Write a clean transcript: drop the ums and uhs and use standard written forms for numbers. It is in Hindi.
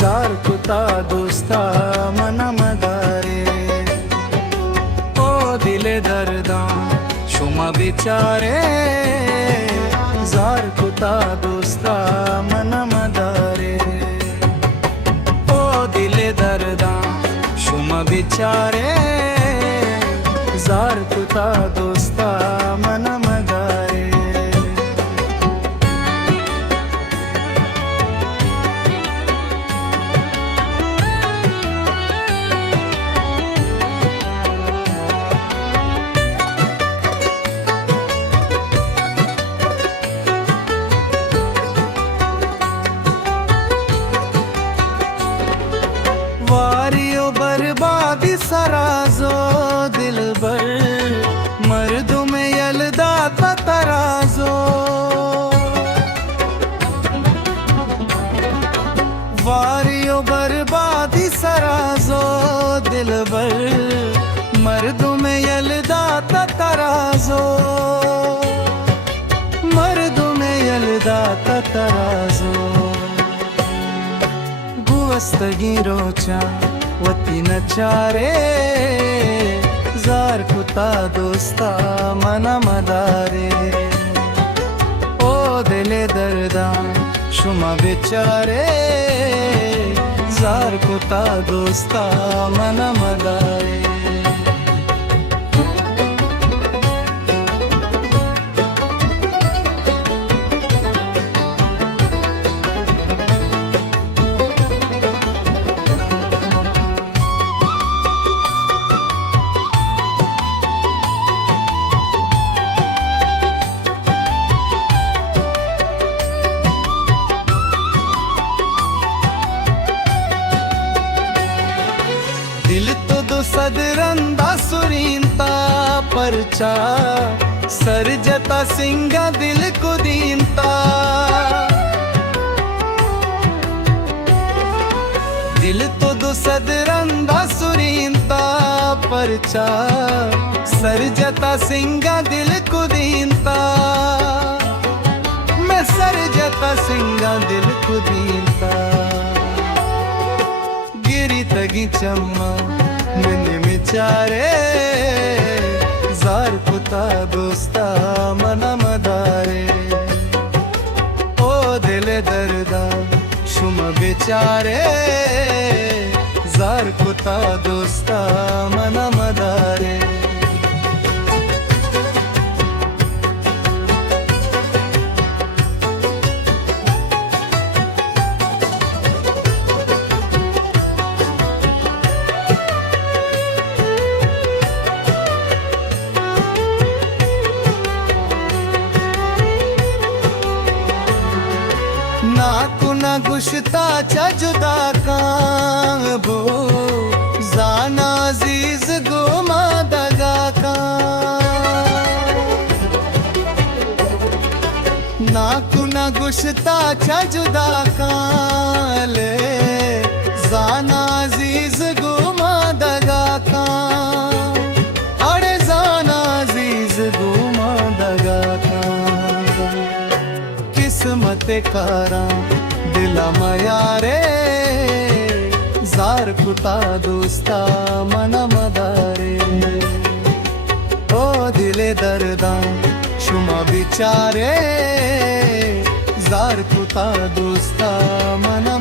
जार कुता दोस्ता मन मदारे ओ दिले दर्दा शुमा बिचारे जार कुता दोस्ता मन मदारे ओ दिले दर्दा शुमा बिचारे जार कुता दोस्ता मन मदारे वारियो बर्बादी सराजो दिल बर मर्दों में यलदा तराजो वारियो बर्बादी सराजो दिल बर मर्दों में यलदा तराजो मर्दों में यलदा तराजो गुवस्तगी रोचा वती नचारे जार कुता दोस्ता मना मदारे ओ दिले दर्दा शुमा बेचारे जार कुता दोस्ता मना मदारे दिल तो दो सदरंदा सुरीनता परचा सरजता सिंगा दिल को दीनता दिल तो दो सदरंदा सुरीनता परचा सरजता सिंगा दिल को दीनता मैं सरजता सिंगा दिल को दीनता गिरी तगी चम्मा मैंने मिचारे जार कुता दोस्ता मना मदारे ओ दिले दर्दा शुमा बेचारे जार कुता दोस्ता मना मदारे नाकुना गुश्ता चा जुदा काबो जाना अजीज गोमा दगा का नाकुना गुश्ता चा जुदा काले जाना अजीज गोमा दगा का अरे जाना अजीज गोमा दगा का किस्मत कारा दिला मयारे जार कुता दोस्ता मना मदारे ओ दिले दर्दा शुमा बिचारे जार कुता दोस्ता मना